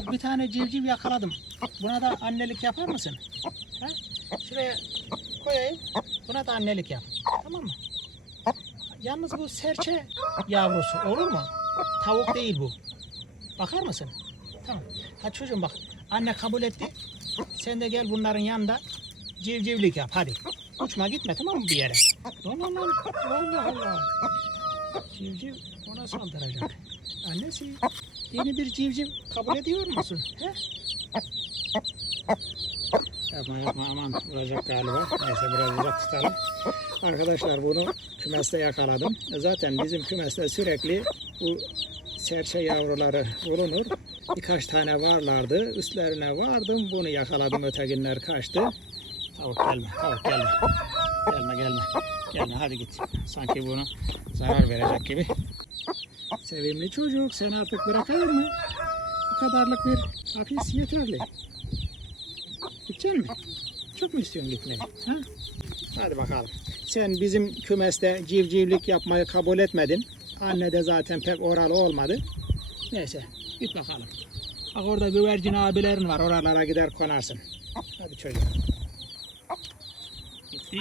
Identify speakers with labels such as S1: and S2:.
S1: Bir tane civciv yakaladım. Buna da annelik yapar mısın? Ha? Şuraya koyayım. Buna da annelik yap. Tamam mı? Yalnız bu serçe yavrusu olur mu? Tavuk değil bu. Bakar mısın? Tamam. Hadi çocuğum bak. Anne kabul etti. Sen de gel bunların yanında civcivlik yap hadi. Uçma gitme tamam mı bir yere? Lan lan. Allah Allah. Civciv ona saldıracak. Annesi yeni bir civciv kabul ediyor musun? He? Yapma yapma aman vuracak galiba. Neyse biraz uzak tutalım. Arkadaşlar bunu kümeste yakaladım. Zaten bizim kümeste sürekli bu serçe yavruları bulunur. Birkaç tane varlardı. Üstlerine vardım. Bunu yakaladım. Ötekinler kaçtı. Tavuk gelme. Tavuk gelme. Gelme hadi git. Sanki bunu zarar verecek gibi. Sevimli çocuk sen artık bırakayım mı? Bu kadarlık bir hapis yeterli. Gidecek mi? Çok mu istiyorsun gitmeyi? Ha? Hadi bakalım. Sen bizim kümeste civcivlik yapmayı kabul etmedin. Anne de zaten pek oralı olmadı. Neyse git bakalım. Bak orada güvercin abilerin var. Oralara gider konarsın. Hadi çocuğum. Gitti.